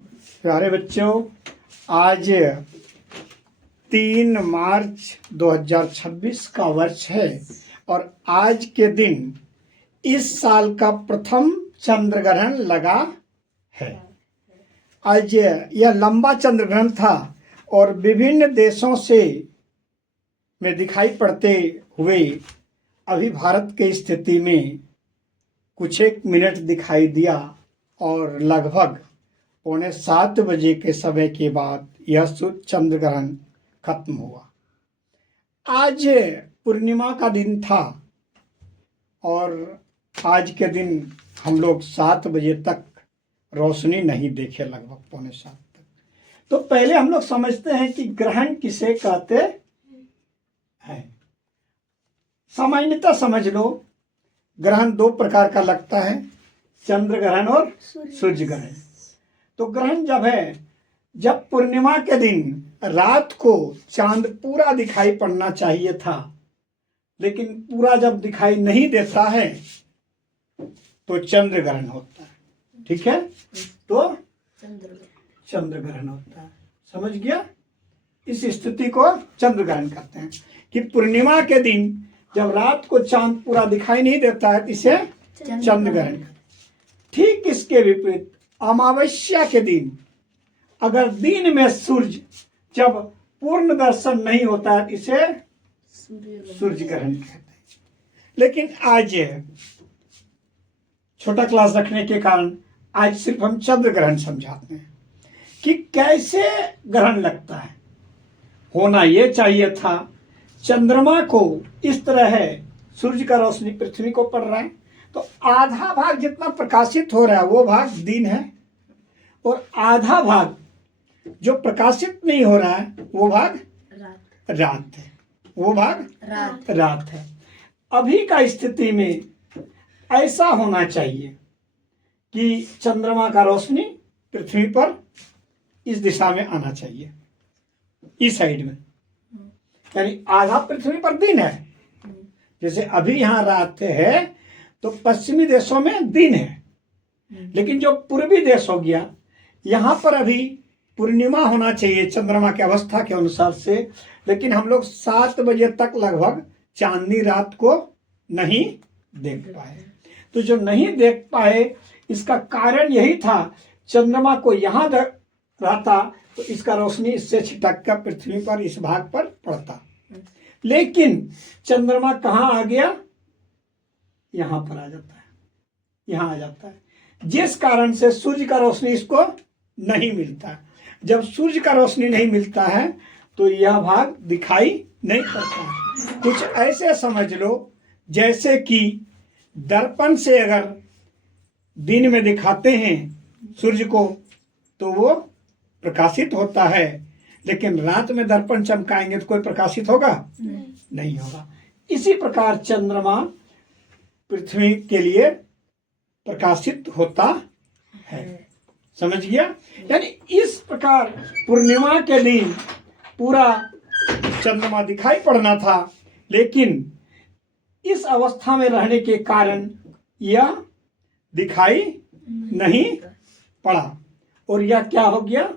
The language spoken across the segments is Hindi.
प्यारे बच्चों, आज 3 मार्च 2026 का वर्ष है और आज के दिन इस साल का प्रथम चंद्र ग्रहण लगा है। आज यह लंबा चंद्र ग्रहण था और विभिन्न देशों से में दिखाई पड़ते हुए अभी भारत की स्थिति में कुछ एक मिनट दिखाई दिया और लगभग 6:45 बजे के समय के बाद यह चंद्र ग्रहण खत्म हुआ। आज पूर्णिमा का दिन था और आज के दिन हम लोग 7 बजे तक रोशनी नहीं देखे, लगभग 6:45 तक। तो पहले हम लोग समझते हैं कि ग्रहण किसे कहते हैं। सामान्यतः समझ लो, ग्रहण 2 प्रकार का लगता है, चंद्र ग्रहण और सूर्य ग्रहण। तो ग्रहण जब है, जब पूर्णिमा के दिन रात को चांद पूरा दिखाई पड़ना चाहिए था, लेकिन पूरा जब दिखाई नहीं देता है तो चंद्र ग्रहण होता है। ठीक है, तो चंद्र ग्रहण होता है। समझ गया? इस स्थिति को चंद्र ग्रहण कहते हैं कि पूर्णिमा के दिन जब रात को चांद पूरा दिखाई नहीं देता है, इसे चंद्र ग्रहण कहते हैं। ठीक इसके विपरीत अमावस्या के दिन अगर दिन में सूर्य जब पूर्ण दर्शन नहीं होता है, इसे सूर्य ग्रहण कहते हैं। लेकिन आज छोटा क्लास रखने के कारण आज सिर्फ हम चंद्र ग्रहण समझाते हैं कि कैसे ग्रहण लगता है। होना यह चाहिए था, चंद्रमा को इस तरह है, सूर्य का रोशनी पृथ्वी को पड़ रहा है तो आधा भाग जितना प्रकाशित हो रहा है वो भाग दिन है और आधा भाग जो प्रकाशित नहीं हो रहा है वो भाग रात है। वो भाग रात है। अभी का स्थिति में ऐसा होना चाहिए कि चंद्रमा का रोशनी पृथ्वी पर इस दिशा में आना चाहिए, इस साइड में, यानी आधा पृथ्वी पर दिन है। जैसे अभी यहाँ रात है तो पश्चिमी देशों में दिन है, लेकिन जो पूर्वी देश हो गया यहाँ पर अभी पूर्णिमा होना चाहिए चंद्रमा की अवस्था के अनुसार से, लेकिन हम लोग 7 बजे तक लगभग चांदनी रात को नहीं देख पाए। तो जो नहीं देख पाए इसका कारण यही था, चंद्रमा को यहाँ रहता तो इसका रोशनी इससे छिटक कर पृथ्वी पर इस भाग पर पड़ता, लेकिन चंद्रमा कहाँ आ गया, यहाँ पर आ जाता है, यहाँ आ जाता है, जिस कारण से सूर्य का रोशनी इसको नहीं मिलता। जब सूर्य का रोशनी नहीं मिलता है तो यह भाग दिखाई नहीं पड़ता। कुछ ऐसे समझ लो जैसे कि दर्पण से अगर दिन में दिखाते हैं सूर्य को तो वो प्रकाशित होता है, लेकिन रात में दर्पण चमकाएंगे तो कोई प्रकाशित होगा? नहीं होगा। इसी प्रकार चंद्रमा पृथ्वी के लिए प्रकाशित होता है। समझ गया? यानी इस प्रकार पूर्णिमा के दिन पूरा चंद्रमा दिखाई पड़ना था, लेकिन इस अवस्था में रहने के कारण यह दिखाई नहीं पड़ा और यह क्या हो गया,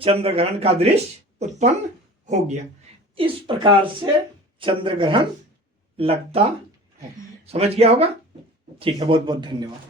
चंद्र ग्रहण का दृश्य उत्पन्न हो गया। इस प्रकार से चंद्र ग्रहण लगता है। समझ गया होगा? ठीक है, बहुत बहुत धन्यवाद।